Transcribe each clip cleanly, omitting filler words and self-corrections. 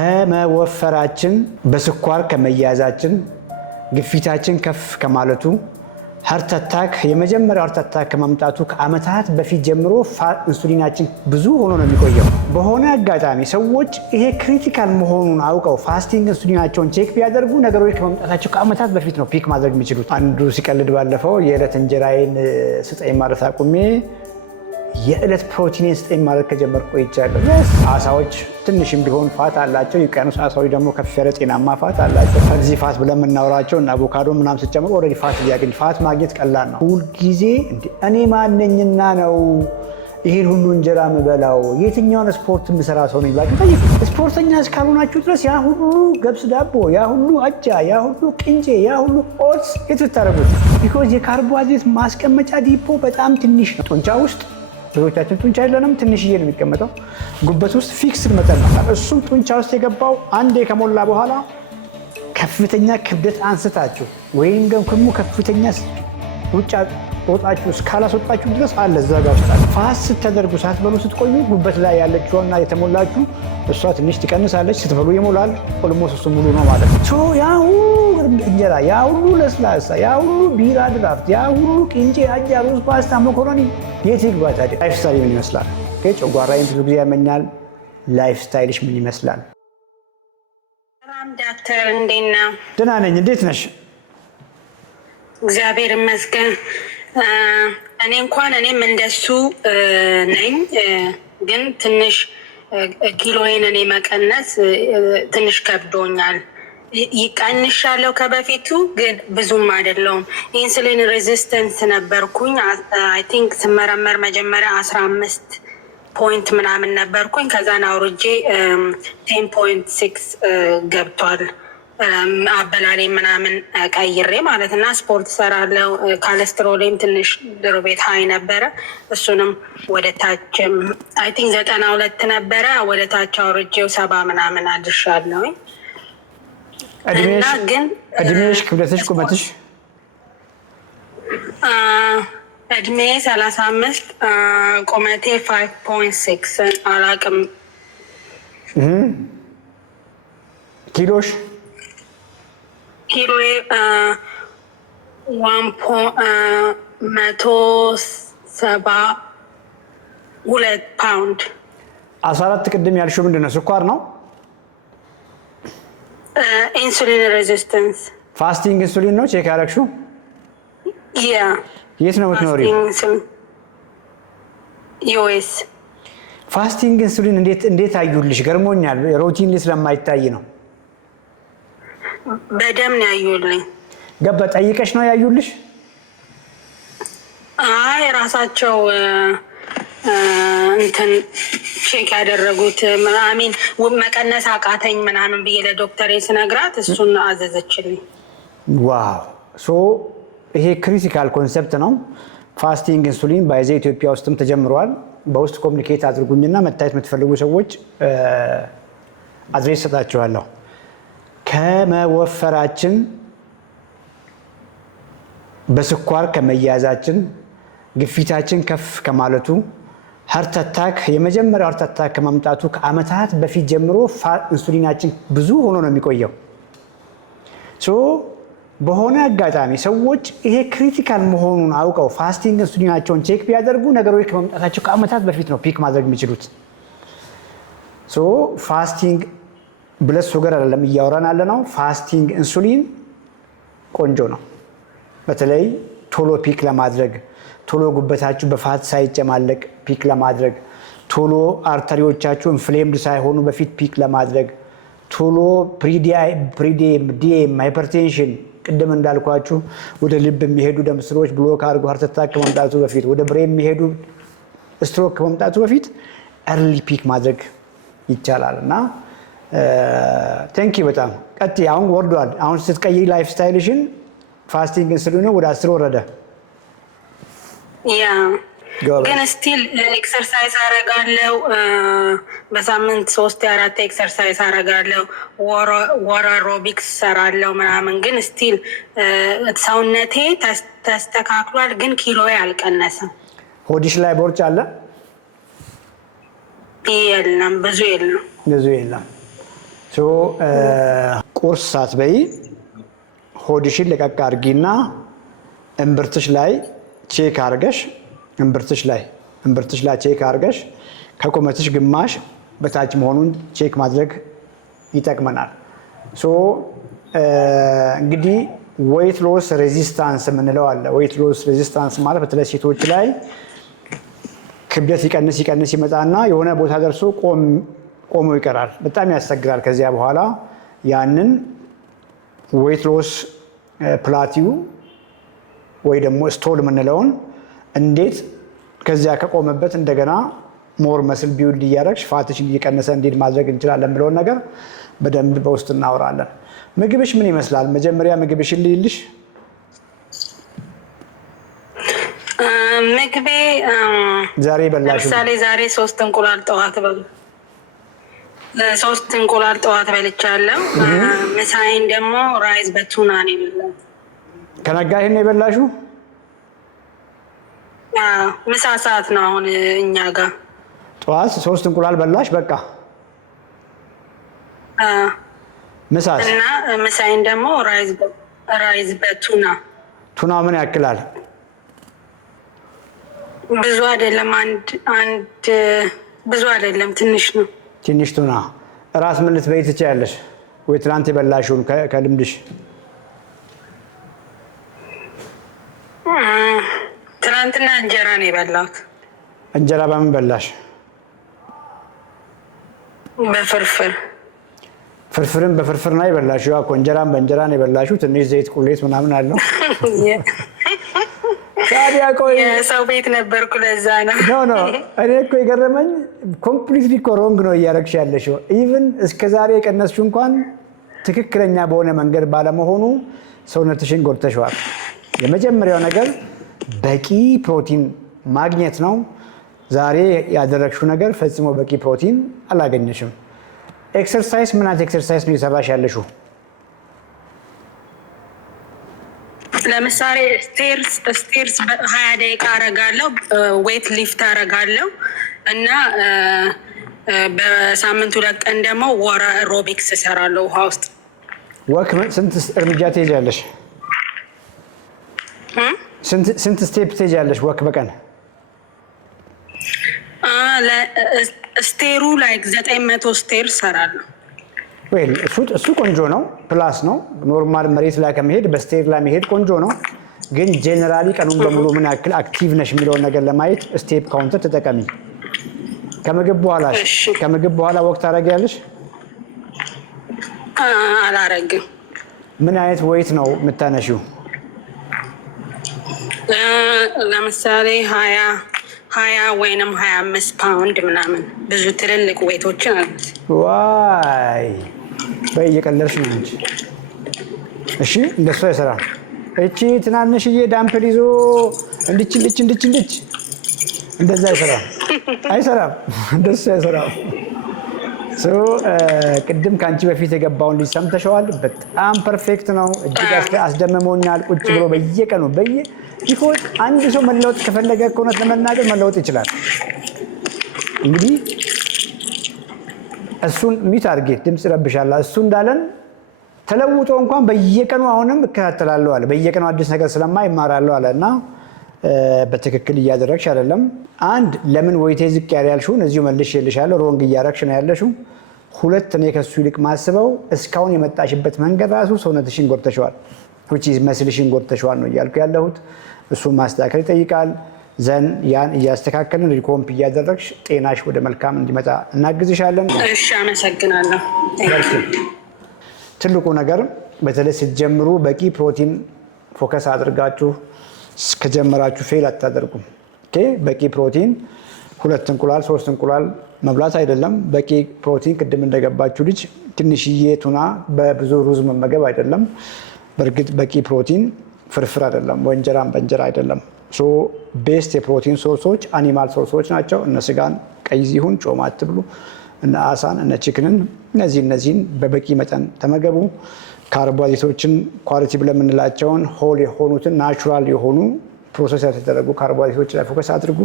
ከመወፈራችን በስኳር ከመያዛችን ግፊታችን ከፍ ከማለቱ ሃርት አታክ የመጀመሪያው ሃርት አታክ ከመምጣቱ ከአመታት በፊት ጀምሮ ኢንሱሊናችን ብዙ ሆኖ ነው የሚቆየው። በሆነ አጋጣሚ ሰዎች ይሄ ክሪቲካል መሆኑን አውቀው ፋስቲንግ ኢንሱሊናቸውን ቼክ ቢያደርጉ ነገሮች ከመምጣታቸው ከአመታት በፊት ነው ፒክ ማድረግ የሚችሉት። አንዱ ሲቀልድ ባለፈው የዕለት እንጀራዬን ስጠኝ ማለት አቁሜ የዕለት ፕሮቲንን ስጠኝ ማለት ከጀመርኩ ቆይቻለሁ። አሳዎች ትንሽም ቢሆን ፋት አላቸው። የውቅያኖስ አሳዎች ደግሞ ከፍ ያለ ጤናማ ፋት አላቸው። ከዚህ ፋት ብለን የምናወራቸው እና አቮካዶ ምናምን ስትጨምሩ ኦልሬዲ ፋት እያገኝ ፋት ማግኘት ቀላል ነው። ሁልጊዜ እኔ ማነኝና ነው ይህን ሁሉ እንጀራ ምበላው? የትኛውን ስፖርት የምሰራ ሰው ነኝ ብላችሁ ጠይቁ። ስፖርተኛ እስካልሆናችሁ ድረስ ያ ሁሉ ገብስ ዳቦ፣ ያ ሁሉ አጃ፣ ያ ሁሉ ቅንጬ፣ ያ ሁሉ ኦትስ የት ብታደርጉት? ቢኮዝ የካርቦሃይድሬት ማስቀመጫ ዲፖ በጣም ትንሽ ነው። ጡንቻ ውስጥ ብዙዎቻችን ጡንቻ የለንም፣ ትንሽዬ ነው የሚቀመጠው። ጉበት ውስጥ ፊክስድ መጠን ነው። እሱም ጡንቻ ውስጥ የገባው አንዴ ከሞላ በኋላ ከፍተኛ ክብደት አንስታችሁ ወይም ደግሞ ከፍተኛ ሩጫ ወጣችሁ እስካላስወጣችሁ ድረስ አለ እዛ ጋር ውስጥ አለ። ፋስት ስትደርጉ ሳትበሉ ስትቆዩ ጉበት ላይ ያለችውና የተሞላችሁ እሷ ትንሽ ትቀንሳለች፣ ስትበሉ ይሞላል። ኦልሞስት እሱ ሙሉ ነው ማለት ነው። ያ ሁሉ እንጀራ፣ ያ ሁሉ ለስላሳ፣ ያ ሁሉ ቢራ ድራፍት፣ ያ ሁሉ ቅንጬ፣ አጃ፣ ሩዝ፣ ፓስታ፣ መኮረኒ የት ይግባ ታዲያ? ላይፍ ስታይል ምን ይመስላል? ጨጓራዬን ብዙ ጊዜ ያመኛል። ላይፍ ስታይልሽ ምን ይመስላል? ዶክተር እንዴት ነው? ደህና ነኝ። እንዴት ነሽ? እግዚአብሔር ይመስገን። እኔም እንደሱ ነኝ፣ ግን ትንሽ ኪሎዬን እኔ መቀነስ ትንሽ ከብዶኛል። ይቀንሻለሁ ከበፊቱ ግን ብዙም አይደለውም። ኢንሱሊን ሬዚስተንስ ነበርኩኝ። አይ ቲንክ ስመረመር መጀመሪያ 15 ፖይንት ምናምን ነበርኩኝ። ከዛን አውርጄ 10.6 ገብቷል። አበላሌ ምናምን ቀይሬ ማለት እና ስፖርት ሰራለው። ካለስትሮሌም ትንሽ ድሮ ቤት ሀይ ነበረ። እሱንም ወደ ታች አይ ቲንክ 92 ነበረ፣ ወደ ታች አውርጄው 70 ምናምን አድርሻለሁኝ። እና ግን እድሜሽ፣ ክብደትሽ፣ ቁመትሽ? እድሜ 35፣ ቁመቴ 5.6 አላቅም። ኪሎሽ? ኪሎዬ 172 ፓውንድ። 14 ቅድም ያልሽው ምንድን ነው? ስኳር ነው? ኢንሱሊን ሬዚስተንስ። ፋስቲንግ ኢንሱሊን ነው ቼክ ያደረግሽው? ያ። የት ነው የምትኖሪው? ዩኤስ። ፋስቲንግ ኢንሱሊን እንዴት አዩልሽ? ገርሞኛል። ሮቲን ላይ ስለማይታይ ነው። በደም ነው ያዩልኝ። ገባ ጠይቀሽ ነው ያዩልሽ? አይ ራሳቸው እንትን ቼክ ያደረጉት ምናምን መቀነስ አቃተኝ ምናምን ብዬ ለዶክተሬ ስነግራት እሱን አዘዘችልኝ። ዋው! ሶ ይሄ ክሪቲካል ኮንሰፕት ነው። ፋስቲንግ ኢንሱሊን ባይዘ ኢትዮጵያ ውስጥም ተጀምሯል። በውስጥ ኮሚኒኬት አድርጉኝና መታየት የምትፈልጉ ሰዎች አድሬስ ሰጣችኋለሁ። ከመወፈራችን በስኳር ከመያዛችን ግፊታችን ከፍ ከማለቱ ሃርት አታክ የመጀመሪያው ሃርት አታክ ከመምጣቱ ከአመታት በፊት ጀምሮ ኢንሱሊናችን ብዙ ሆኖ ነው የሚቆየው። ሶ በሆነ አጋጣሚ ሰዎች ይሄ ክሪቲካል መሆኑን አውቀው ፋስቲንግ ኢንሱሊናቸውን ቼክ ቢያደርጉ ነገሮች ከመምጣታቸው ከአመታት በፊት ነው ፒክ ማድረግ የሚችሉት። ሶ ፋስቲንግ ብለድ ሹገር አይደለም እያወራን ያለ ነው። ፋስቲንግ ኢንሱሊን ቆንጆ ነው። በተለይ ቶሎ ፒክ ለማድረግ፣ ቶሎ ጉበታችሁ በፋት ሳይጨማለቅ ፒክ ለማድረግ፣ ቶሎ አርተሪዎቻችሁ ኢንፍሌምድ ሳይሆኑ በፊት ፒክ ለማድረግ፣ ቶሎ ዲኤም ሃይፐርቴንሽን ቅድም እንዳልኳችሁ ወደ ልብ የሚሄዱ ደም ስሮች ብሎክ አድርጎ ሃርት አታክ ከመምጣቱ በፊት ወደ ብሬን የሚሄዱ ስትሮክ ከመምጣቱ በፊት ኤርሊ ፒክ ማድረግ ይቻላል እና ቴንኪ በጣም ቀጥ አሁን ወርዷል። አሁን ስትቀይሪ ላይፍ ስታይልሽን ፋስቲንግ ኢንሱሊን ወደ 10 ወረደ። ያ ግን ስቲል ኤክሰርሳይዝ አረጋለሁ። በሳምንት 3-4 ኤክሰርሳይዝ አረጋለሁ። ወር አሮቢክስ ሰራለሁ ምናምን። ግን ስቲል ሰውነቴ ተስተካክሏል፣ ግን ኪሎዬ አልቀነሰም። ሆድሽ ላይ ቦርጭ አለ? የለም፣ ብዙ የለም። ቁርስ ሳትበይ ሆድሽን ለቀቅ አድርጊና እምብርትሽ ላይ ቼክ አድርገሽ እምብርትሽ ላይ ቼክ አድርገሽ ከቁመትሽ ግማሽ በታች መሆኑን ቼክ ማድረግ ይጠቅመናል። እንግዲህ ዌይት ሎስ ሬዚስታንስ የምንለው አለ። ዌይት ሎስ ሬዚስታንስ ማለት በተለይ ሴቶች ላይ ክብደት ይቀንስ ይመጣና የሆነ ቦታ ደርሶ ቆሞ ይቀራል። በጣም ያስቸግራል። ከዚያ በኋላ ያንን ዌይት ሎስ ፕላቲው ወይ ደግሞ ስቶል የምንለውን እንዴት ከዚያ ከቆመበት እንደገና ሞር መስል ቢውልድ እያደረግሽ ፋትሽን እየቀነሰ እንዴት ማድረግ እንችላለን ብለውን ነገር በደንብ በውስጥ እናወራለን። ምግብሽ ምን ይመስላል? መጀመሪያ ምግብሽን ልይልሽ። ምግቤ ዛሬ በላሽ? ለምሳሌ ዛሬ 3 እንቁላል ጠዋት በልቻለሁ። ምሳዬን ደግሞ ራይዝ በቱና ነው የበላሁት። ከነጋ ይሄን ነው የበላሽው? ምሳ ሰዓት ነው አሁን እኛ ጋር። ጠዋት 3 እንቁላል በላሽ በቃ። ምሳስ? እና ምሳዬን ደግሞ ራይዝ በቱና። ቱና ምን ያክላል? ብዙ አይደለም፣ ብዙ አይደለም፣ ትንሽ ነው። ትንሽ ቱና። እራት ምን ልትበይ ትችያለሽ? ወይ ትናንት የበላሽውን ከልምድሽ? ትናንትና እንጀራ ነው የበላሁት። እንጀራ በምን በላሽ? በፍርፍር። ፍርፍርን በፍርፍር ነው የበላሽው? እኮ እንጀራን በእንጀራ ነው የበላሽው። ትንሽ ዘይት ቁሌት ምናምን አለው። ታዲያ ቆይ የሰው ቤት ነበርኩ ለዛ ነው። ኖ እኔ እኮ የገረመኝ ኮምፕሊትሊ እኮ ሮንግ ነው እያደረግሽ ያለሽው። ኢቭን እስከዛሬ የቀነስሽው እንኳን ትክክለኛ በሆነ መንገድ ባለመሆኑ ሰውነትሽን ጎድተሽዋል። የመጀመሪያው ነገር በቂ ፕሮቲን ማግኘት ነው። ዛሬ ያደረግሽው ነገር ፈጽሞ በቂ ፕሮቲን አላገኘሽም። ኤክሰርሳይዝ፣ ምን አይነት ኤክሰርሳይዝ ነው እየሰራሽ ያለሽው? ለምሳሌ ስቴርስ 20 ደቂቃ አረጋለሁ፣ ዌት ሊፍት አረጋለሁ እና በሳምንት 2 ቀን ደግሞ ወር አሮቢክስ እሰራለሁ ውሃ ውስጥ። ወክ ስንት እርምጃ ትሄጃለሽ? ስንት ስቴፕ ትሄጃለሽ ወክ በቀን? ስቴሩ ላይ 900 ስቴር እሰራለሁ። እሱ ቆንጆ ነው፣ ፕላስ ነው። ኖርማል መሬት ላይ ከመሄድ በስቴር ላይ መሄድ ቆንጆ ነው። ግን ጄኔራሊ ቀኑን በሙሉ ምን ያክል አክቲቭ ነሽ የሚለውን ነገር ለማየት ስቴፕ ካውንተር ተጠቀሚ። ከምግብ በኋላ ወቅት ታደርጊያለሽ? አላረግም። ምን አይነት ዌይት ነው የምታነሺው? ለምሳሌ 20 ወይንም 25 ፓውንድ ምናምን፣ ብዙ ትልልቅ ዌቶችን አሉት። ዋይ በይ እየቀለድሽ ነው እንጂ። እሺ እንደሱ አይሰራም። እቺ ትናንሽዬ ዳምፕል ይዞ እንድች እንደዛ አይሰራም። እንደሱ አይሰራም። ቅድም ከአንቺ በፊት የገባውን ልጅ ሰምተሸዋል። በጣም ፐርፌክት ነው። እጅግ አስደምሞኛል። ቁጭ ብሎ በየቀኑ ቢኮዝ አንድ ሰው መለወጥ ከፈለገ እውነት ለመናገር መለወጥ ይችላል። እንግዲህ እሱን ሚት አድርጌ ድምፅ ረብሻላ። እሱ እንዳለን ተለውጦ እንኳን በየቀኑ አሁንም እከታተላለሁ አለ። በየቀኑ አዲስ ነገር ስለማይ እማራለሁ አለ እና በትክክል እያደረግሽ አይደለም። አንድ ለምን ወይቴ ዝቅ ያለ ያልሽውን እዚሁ መልሼልሻለሁ። ሮንግ እያደረግሽ ነው ያለሽው። 2 እኔ ከሱ ይልቅ ማስበው እስካሁን የመጣሽበት መንገድ ራሱ ሰውነትሽን ጎድተሽዋል፣ መስልሽን ጎድተሽዋል ነው እያልኩ ያለሁት። እሱን ማስተካከል ይጠይቃል። ዘን ያን እያስተካከልን ሪኮምፕ እያደረግሽ ጤናሽ ወደ መልካም እንዲመጣ እናግዝሻለን። እሺ፣ አመሰግናለሁ። ትልቁ ነገር በተለይ ስትጀምሩ በቂ ፕሮቲን ፎከስ አድርጋችሁ ከጀመራችሁ ፌል አታደርጉም። በቂ ፕሮቲን 2 እንቁላል 3 እንቁላል መብላት አይደለም። በቂ ፕሮቲን ቅድም እንደገባችሁ ልጅ ትንሽዬ ቱና በብዙ ሩዝ መመገብ አይደለም። በእርግጥ በቂ ፕሮቲን ፍርፍር አይደለም፣ ወንጀራም በእንጀራ አይደለም። ቤስት የፕሮቲን ሶርሶች አኒማል ሶርሶች ናቸው። እነ ስጋን ቀይ ይሁን ጮማ አትብሉ፣ እነ አሳን እነ ቺክንን፣ እነዚህን በበቂ መጠን ተመገቡ። ካርቦሃይድሬቶችን ኳሊቲ ብለን የምንላቸውን ሆል የሆኑትን ናቹራል የሆኑ ፕሮሰስ ያልተደረጉ ካርቦሃይድሬቶች ላይ ፎከስ አድርጉ።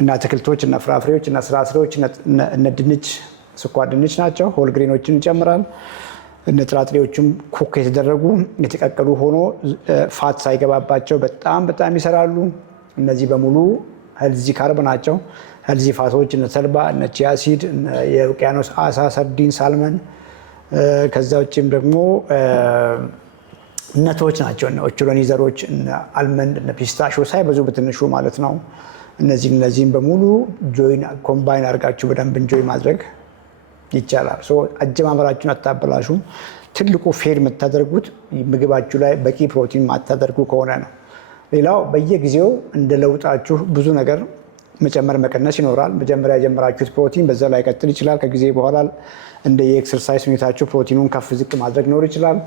እና አትክልቶች እና ፍራፍሬዎች እና ስራስሬዎች እነ ድንች ስኳር ድንች ናቸው። ሆል ግሬኖችን ይጨምራል። እነ ጥራጥሬዎችም ኩክ የተደረጉ የተቀቀሉ ሆኖ ፋት ሳይገባባቸው በጣም ይሰራሉ። እነዚህ በሙሉ ሄልዚ ካርብ ናቸው። ሄልዚ ፋቶች እነ ተልባ፣ እነ ቺያ ሲድ፣ የውቅያኖስ አሳ፣ ሰርዲን፣ ሳልመን ከዛ ውጭም ደግሞ ነቶች ናቸው። እነ ኦቾሎኒ ዘሮች፣ እነ አልመንድ፣ እነ ፒስታሾ ሳይበዙ በትንሹ ማለት ነው። እነዚህም በሙሉ ጆይን ኮምባይን አድርጋችሁ በደንብ እንጆይ ማድረግ ይቻላል። አጀማመራችሁን አታበላሹ። ትልቁ ፌል የምታደርጉት ምግባችሁ ላይ በቂ ፕሮቲን ማታደርጉ ከሆነ ነው። ሌላው በየጊዜው እንደ ለውጣችሁ ብዙ ነገር መጨመር መቀነስ ይኖራል። መጀመሪያ የጀመራችሁት ፕሮቲን በዛ ላይ ቀጥል ይችላል። ከጊዜ በኋላ እንደ የኤክሰርሳይዝ ሁኔታችሁ ፕሮቲኑን ከፍ ዝቅ ማድረግ ኖር ይችላል።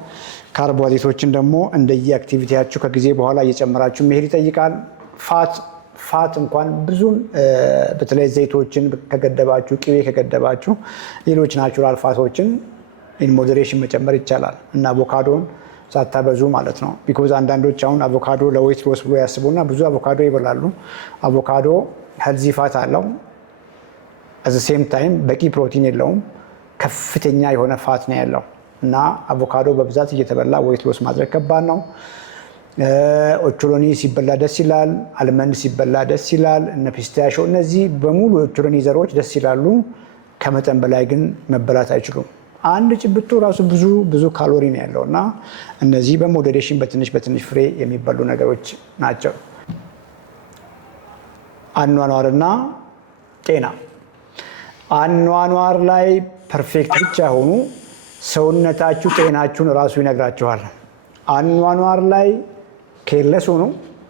ካርቦሃይድሬቶችን ደግሞ እንደ የአክቲቪቲያችሁ ከጊዜ በኋላ እየጨመራችሁ መሄድ ይጠይቃል። ፋት እንኳን ብዙም በተለይ ዘይቶችን ከገደባችሁ፣ ቅቤ ከገደባችሁ ሌሎች ናቹራል ፋቶችን ኢን ሞዴሬሽን መጨመር ይቻላል እና አቮካዶን ሳታበዙ ማለት ነው። ቢኮዝ አንዳንዶች አሁን አቮካዶ ለዌት ሎስ ብሎ ያስቡና ብዙ አቮካዶ ይበላሉ። አቮካዶ ሄልዚ ፋት አለው፣ አት ዘ ሴም ታይም በቂ ፕሮቲን የለውም። ከፍተኛ የሆነ ፋት ነው ያለው እና አቮካዶ በብዛት እየተበላ ዌት ሎስ ማድረግ ከባድ ነው። ኦቾሎኒ ሲበላ ደስ ይላል። አልመንድ ሲበላ ደስ ይላል። እነ ፒስታሾ፣ እነዚህ በሙሉ ኦቾሎኒ ዘሮች ደስ ይላሉ። ከመጠን በላይ ግን መበላት አይችሉም። አንድ ጭብጦ ራሱ ብዙ ካሎሪ ነው ያለው እና እነዚህ በሞዴሬሽን በትንሽ ፍሬ የሚበሉ ነገሮች ናቸው። አኗኗርና ጤና። አኗኗር ላይ ፐርፌክት ብቻ ሆኑ፣ ሰውነታችሁ ጤናችሁን ራሱ ይነግራችኋል። አኗኗር ላይ ኬርለስ ሆኑ፣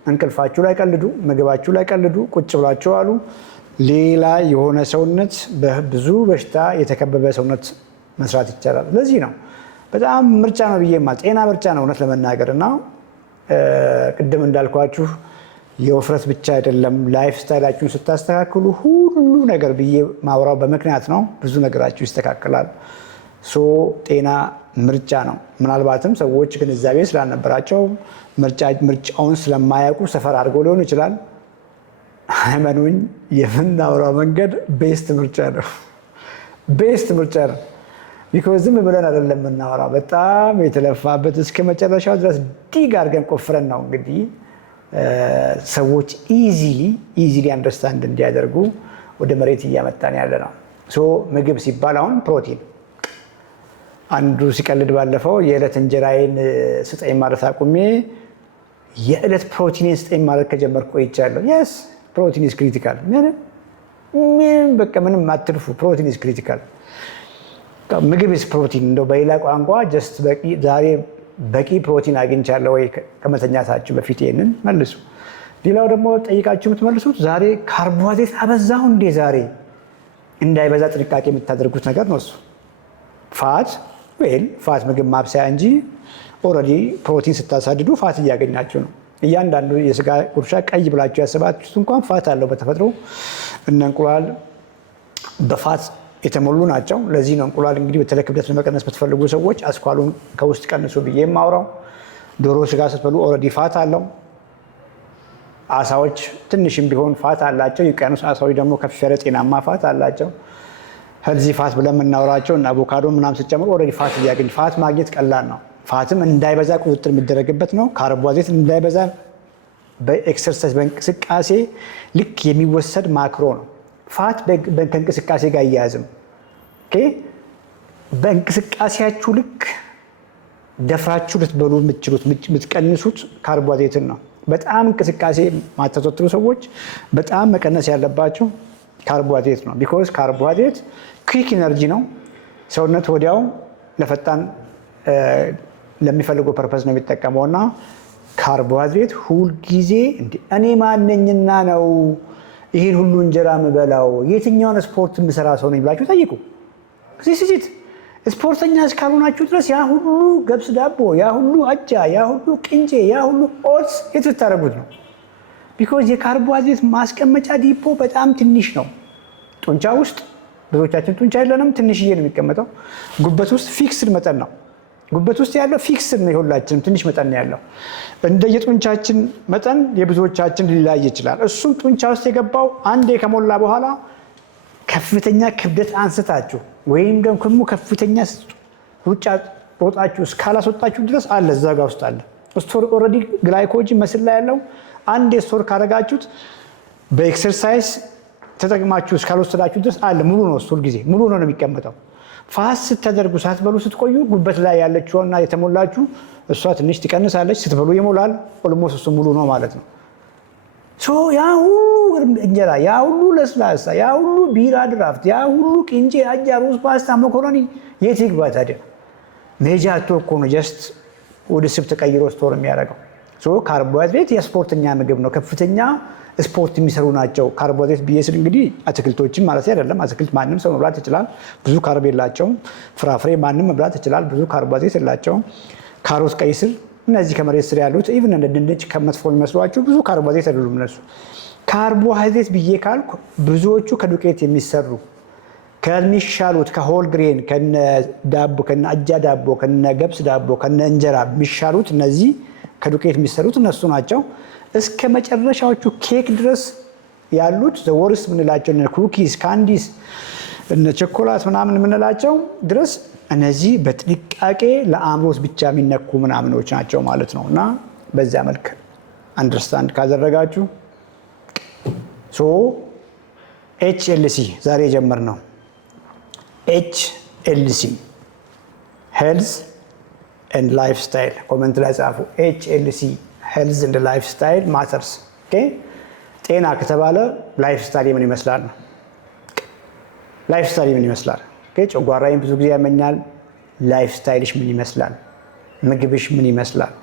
እንቅልፋችሁ ላይ ቀልዱ፣ ምግባችሁ ላይ ቀልዱ፣ ቁጭ ብላችሁ አሉ። ሌላ የሆነ ሰውነት በብዙ በሽታ የተከበበ ሰውነት መስራት ይቻላል። ለዚህ ነው በጣም ምርጫ ነው ብዬ ጤና ምርጫ ነው እውነት ለመናገር እና ቅድም እንዳልኳችሁ የውፍረት ብቻ አይደለም። ላይፍ ስታይላችሁን ስታስተካክሉ ሁሉ ነገር ብዬ ማውራው በምክንያት ነው። ብዙ ነገራችሁ ይስተካከላል። ጤና ምርጫ ነው። ምናልባትም ሰዎች ግንዛቤ ስላልነበራቸው ምርጫውን ስለማያውቁ ሰፈር አድርገው ሊሆን ይችላል። እመኑኝ የምናወራው መንገድ ቤስት ምርጫ ነው። ቤስት ምርጫ ነው። ቢኮዝ ዝም ብለን አይደለም የምናወራው። በጣም የተለፋበት እስከ መጨረሻው ድረስ ዲግ አድርገን ቆፍረን ነው እንግዲህ ሰዎች ኢዚሊ አንደርስታንድ እንዲያደርጉ ወደ መሬት እያመጣን ያለ ነው። ምግብ ሲባል አሁን ፕሮቲን አንዱ ሲቀልድ ባለፈው የዕለት እንጀራዬን ስጠኝ ማለት አቁሜ የዕለት ፕሮቲኔን ስጠኝ ማለት ከጀመርኩ ቆይቻለሁ። የስ ፕሮቲን ኢዝ ክሪቲካል። ምንም አትልፉ። ፕሮቲን ኢዝ ክሪቲካል። ምግብ ኢዝ ፕሮቲን። እንደው በሌላ ቋንቋ ጀስት ዛሬ በቂ ፕሮቲን አግኝቻለሁ ወይ ከመተኛታችሁ በፊት ይሄንን መልሱ። ሌላው ደግሞ ጠይቃችሁ የምትመልሱት ዛሬ ካርቦሃይድሬት አበዛሁ እንዴ? ዛሬ እንዳይበዛ ጥንቃቄ የምታደርጉት ነገር ነው እሱ። ፋት ምግብ ማብሰያ እንጂ ኦልሬዲ ፕሮቲን ስታሳድዱ ፋት እያገኛችሁ ነው። እያንዳንዱ የስጋ ጉርሻ ቀይ ብላችሁ ያሰባችሁት እንኳን ፋት አለው በተፈጥሮ። እነ እንቁላል በፋት የተሞሉ ናቸው። ለዚህ ነው እንቁላል እንግዲህ በተለይ ክብደት ለመቀነስ የምትፈልጉ ሰዎች አስኳሉን ከውስጥ ቀንሱ ብዬ የማውራው። ዶሮ ስጋ ስትበሉ ኦልሬዲ ፋት አለው። አሳዎች ትንሽም ቢሆን ፋት አላቸው። የውቅያኖስ አሳዎች ደግሞ ከፍ ያለ ጤናማ ፋት አላቸው። ሄልዚ ፋት ብለን የምናወራቸው እና አቮካዶ ምናምን ስትጨምሩ ኦልሬዲ ፋት እያገኝ። ፋት ማግኘት ቀላል ነው። ፋትም እንዳይበዛ ቁጥጥር የሚደረግበት ነው። ካርቦሃይድሬት እንዳይበዛ በኤክሰርሳይዝ በእንቅስቃሴ ልክ የሚወሰድ ማክሮ ነው። ፋት ከእንቅስቃሴ ጋር አያያዝም። በእንቅስቃሴያችሁ ልክ ደፍራችሁ ልትበሉ የምትችሉት የምትቀንሱት ካርቦሃይድሬትን ነው። በጣም እንቅስቃሴ ማታዘወትሩ ሰዎች በጣም መቀነስ ያለባቸው ካርቦሃይድሬት ነው። ቢኮዝ ካርቦሃይድሬት ኩዊክ ኢነርጂ ነው። ሰውነት ወዲያው ለፈጣን ለሚፈልገው ፐርፐዝ ነው የሚጠቀመው እና ካርቦሃይድሬት ሁልጊዜ እኔ ማነኝና ነው ይህን ሁሉ እንጀራ ምበላው? የትኛውን ስፖርት የምሰራ ሰው ነኝ ብላችሁ ጠይቁ። ሲሲት ስፖርተኛ እስካልሆናችሁ ድረስ ያ ሁሉ ገብስ ዳቦ፣ ያ ሁሉ አጃ፣ ያ ሁሉ ቅንጬ፣ ያ ሁሉ ኦትስ የት ብታደርጉት ነው? ቢኮዝ የካርቦሃይድሬት ማስቀመጫ ዲፖ በጣም ትንሽ ነው። ጡንቻ ውስጥ ብዙዎቻችን ጡንቻ የለንም፣ ትንሽዬ ነው የሚቀመጠው። ጉበት ውስጥ ፊክስድ መጠን ነው። ጉበት ውስጥ ያለው ፊክስድ ነው። የሁላችንም ትንሽ መጠን ነው ያለው። እንደ የጡንቻችን መጠን የብዙዎቻችን ሊለያይ ይችላል። እሱም ጡንቻ ውስጥ የገባው አንዴ ከሞላ በኋላ ከፍተኛ ክብደት አንስታችሁ ወይም ደግሞ ከፍተኛ ሩጫ ሮጣችሁ እስካላስወጣችሁ ድረስ አለ እዛ ጋር ውስጥ አለ ስቶር ኦልሬዲ ግላይኮጅን መስል ላይ ያለው አንድ ስቶር ካደረጋችሁት በኤክሰርሳይዝ ተጠቅማችሁ እስካልወሰዳችሁ ድረስ አለ ሙሉ ነው ሁል ጊዜ ሙሉ ነው የሚቀመጠው ፋስት ስትደርጉ ሳትበሉ ስትቆዩ ጉበት ላይ ያለችውና የተሞላችሁ እሷ ትንሽ ትቀንሳለች ስትበሉ ይሞላል ኦልሞስት እሱ ሙሉ ነው ማለት ነው ያ ሁሉ እንጀራ ያ ሁሉ ለስላሳ ያ ሁሉ ቢራ ድራፍት ያ ሁሉ ቅንጬ አጃ ሩዝ ፓስታ መኮረኒ የት ይግባ ታዲያ ሜጃ እኮ ነው ጀስት ወደ ስብ ተቀይሮ ስቶር የሚያደርገው ካርቦሃይድሬት የስፖርተኛ ምግብ ነው ከፍተኛ ስፖርት የሚሰሩ ናቸው ካርቦሃይድሬት ቢኤስል እንግዲህ አትክልቶችን ማለት አይደለም አትክልት ማንም ሰው መብላት ይችላል ብዙ ካርብ የላቸውም ፍራፍሬ ማንም መብላት ይችላል ብዙ ካርቦሃይድሬት የላቸውም ካሮት ቀይ ስር እነዚህ ከመሬት ስር ያሉት ኢቭን እንደ ድንች ከመጥፎ የሚመስሏችሁ ብዙ ካርቦሃይድሬት አይደሉም እነሱ ካርቦሃይድሬት ብዬ ካልኩ ብዙዎቹ ከዱቄት የሚሰሩ ከሚሻሉት ከሆል ግሬን ከነ ዳቦ ከነ አጃ ዳቦ ከነ ገብስ ዳቦ ከነ እንጀራ የሚሻሉት እነዚህ ከዱቄት የሚሰሩት እነሱ ናቸው እስከ መጨረሻዎቹ ኬክ ድረስ ያሉት ዘወርስ ምንላቸው እነ ኩኪስ ካንዲስ እነ ቸኮላት ምናምን ምንላቸው ድረስ እነዚህ በጥንቃቄ ለአእምሮስ ብቻ የሚነኩ ምናምኖች ናቸው ማለት ነው እና በዛ መልክ አንደርስታንድ ካደረጋችሁ HLC ዛሬ ጀመርነው HLC ሄልዝ ኤንድ ላይፍ ስታይል ኮሜንት ላይ ጻፉ HLC ሄልዝ ኤንድ ላይፍ ስታይል ማተርስ ኦኬ ጤና ከተባለ ላይፍ ስታይል ምን ይመስላል ላይፍ ስታይል ምን ይመስላል ኦኬ ጨጓራዬን ብዙ ጊዜ ያመኛል ላይፍ ስታይልሽ ምን ይመስላል ምግብሽ ምን ይመስላል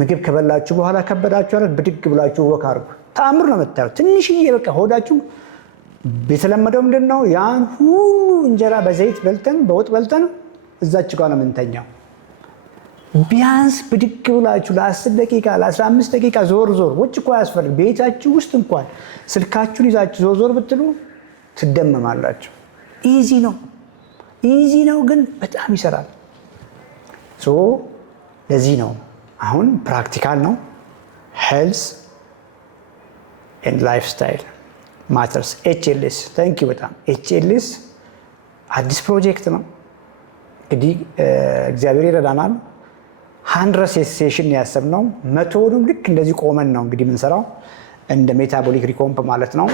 ምግብ ከበላችሁ በኋላ ከበዳችሁ አይደል ብድግ ብላችሁ ወክ አድርጉ ታምር ነው መታየው ትንሽዬ በቃ ሆዳችሁ በተለመደው ምንድነው ያን ሁሉ እንጀራ በዘይት በልተን በወጥ በልተን እዛች ጋር ነው የምንተኛው ቢያንስ ብድግ ብላችሁ ለ10 ደቂቃ ለ15 ደቂቃ ዞር ውጭ እኮ ያስፈልግ ቤታችሁ ውስጥ እንኳን ስልካችሁን ይዛችሁ ዞር ብትሉ ትደመማላችሁ ኢዚ ነው ግን በጣም ይሰራል ለዚህ ነው አሁን ፕራክቲካል ነው ሄልዝ ኤንድ ላይፍ ስታይል ማተርስ HLS ታንክ ዩ በጣም HLS አዲስ ፕሮጀክት ነው እንግዲህ እግዚአብሔር ይረዳናል 100 ሴሽን ያሰብነው 100ንም ልክ እንደዚህ ቆመን ነው እንግዲህ የምንሰራው እንደ ሜታቦሊክ ሪኮምፕ ማለት ነው